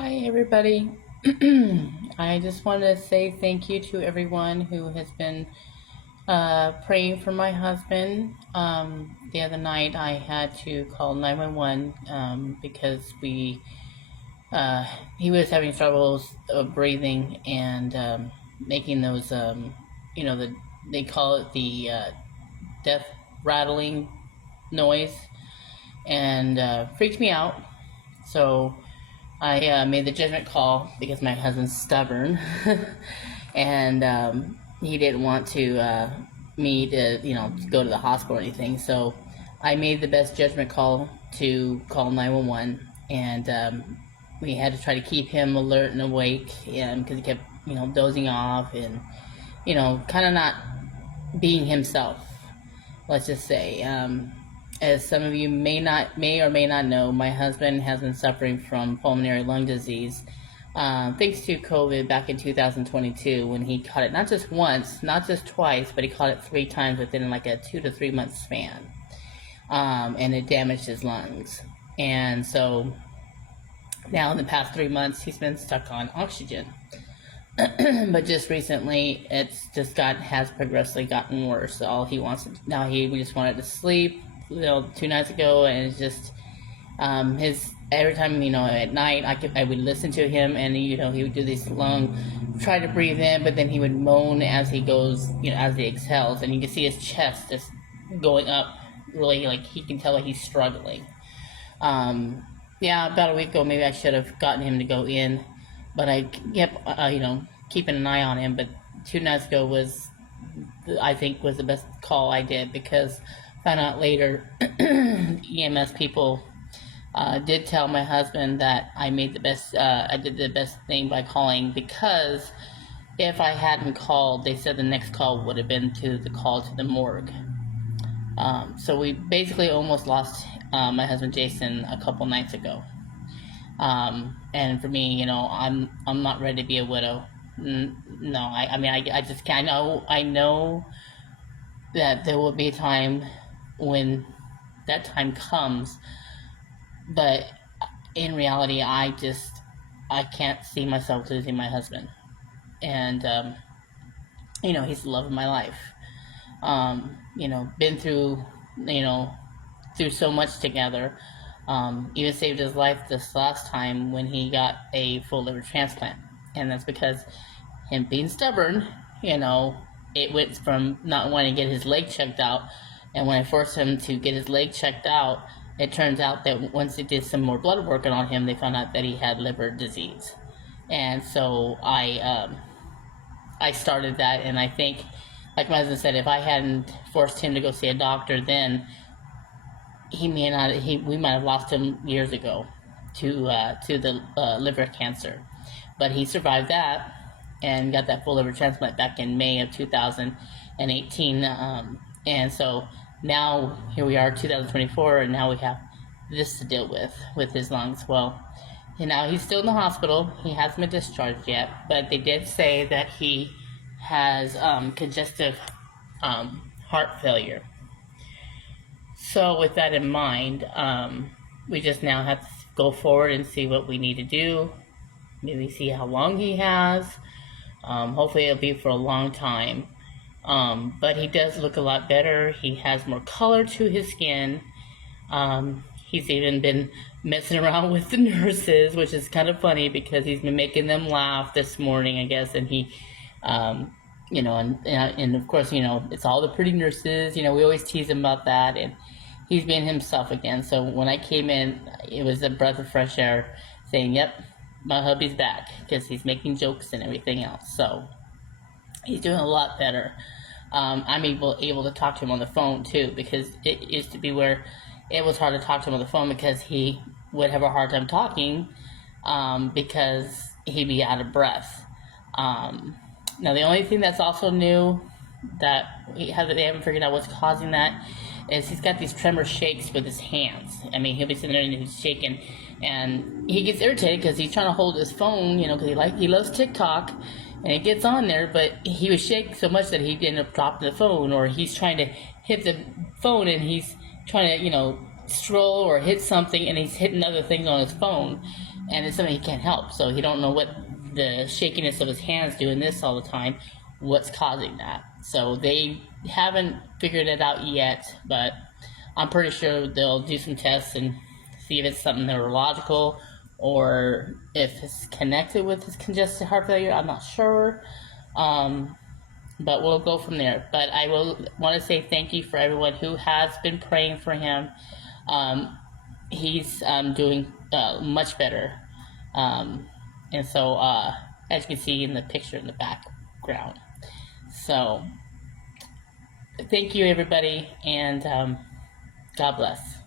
Hi, everybody. I just want to say thank you to everyone who has been praying for my husband. The other night, I had to call 911 because uh, he was having troubles breathing and making those, they call it the death rattling noise, and freaked me out. So I made the judgment call because my husband's stubborn, and he didn't want me to, go to the hospital or anything. So I made the best judgment call to call 911, and we had to try to keep him alert and awake, and because he kept, dozing off and, kind of not being himself. Let's just say. As some of you may or may not know, my husband has been suffering from pulmonary lung disease, thanks to COVID back in 2022 when he caught it not just once, not just twice, but he caught it 3 times within like a 2 to 3 month span, and it damaged his lungs. And so now in the past 3 months, he's been stuck on oxygen. But just recently, has progressively gotten worse. All he wants now, we just wanted to sleep. 2 nights ago, and it's just his every time at night I would listen to him, and he would do these long, try to breathe in, but then he would moan as he goes, as he exhales, and you can see his chest just going up, really, like he can tell that he's struggling. Yeah, about a week ago, maybe I should have gotten him to go in, but I kept keeping an eye on him. But 2 nights ago I think was the best call I did, because found out later EMS people did tell my husband that I did the best thing by calling, because if I hadn't called, they said the next call would have been to the morgue. So we basically almost lost my husband Jason a couple nights ago. And for me, I'm not ready to be a widow. No, I just can't. I know that there will be a time when that time comes, but in reality, I can't see myself losing my husband. And he's the love of my life. Been through so much together. Even saved his life this last time when he got a full liver transplant, and that's because him being stubborn. It went from not wanting to get his leg checked out, and when I forced him to get his leg checked out, it turns out that once they did some more blood work on him, they found out that he had liver disease. And so I started that, and I think, like my husband said, if I hadn't forced him to go see a doctor, then we might have lost him years ago to the liver cancer. But he survived that and got that full liver transplant back in May of 2018. And so now here we are, 2024, and now we have this to deal with his lungs. Well, now he's still in the hospital. He hasn't been discharged yet, but they did say that he has congestive heart failure. So with that in mind, we just now have to go forward and see what we need to do. Maybe see how long he has. Hopefully it'll be for a long time. But he does look a lot better. He has more color to his skin. He's even been messing around with the nurses, which is kind of funny because he's been making them laugh this morning, I guess. And he, and of course, it's all the pretty nurses. We always tease him about that. And he's being himself again. So when I came in, it was a breath of fresh air saying, yep, my hubby's back, because he's making jokes and everything else. So he's doing a lot better. I'm able to talk to him on the phone too, because it used to be where it was hard to talk to him on the phone because he would have a hard time talking, because he'd be out of breath. Now the only thing that's also new that they haven't figured out what's causing that is he's got these tremor shakes with his hands. He'll be sitting there and he's shaking, and he gets irritated because he's trying to hold his phone, because he loves TikTok, and it gets on there, but he would shake so much that he'd end up dropping the phone, or he's trying to hit the phone and he's trying to, stroll or hit something, and he's hitting other things on his phone. and it's something he can't help. So he don't know what the shakiness of his hands doing this all the time, what's causing that. So they haven't figured it out yet, but I'm pretty sure they'll do some tests and see if it's something neurological or if it's connected with his congestive heart failure. I'm not sure. But we'll go from there. But I will want to say thank you for everyone who has been praying for him. He's doing much better. And so, as you can see in the picture in the background. So, thank you, everybody, and God bless.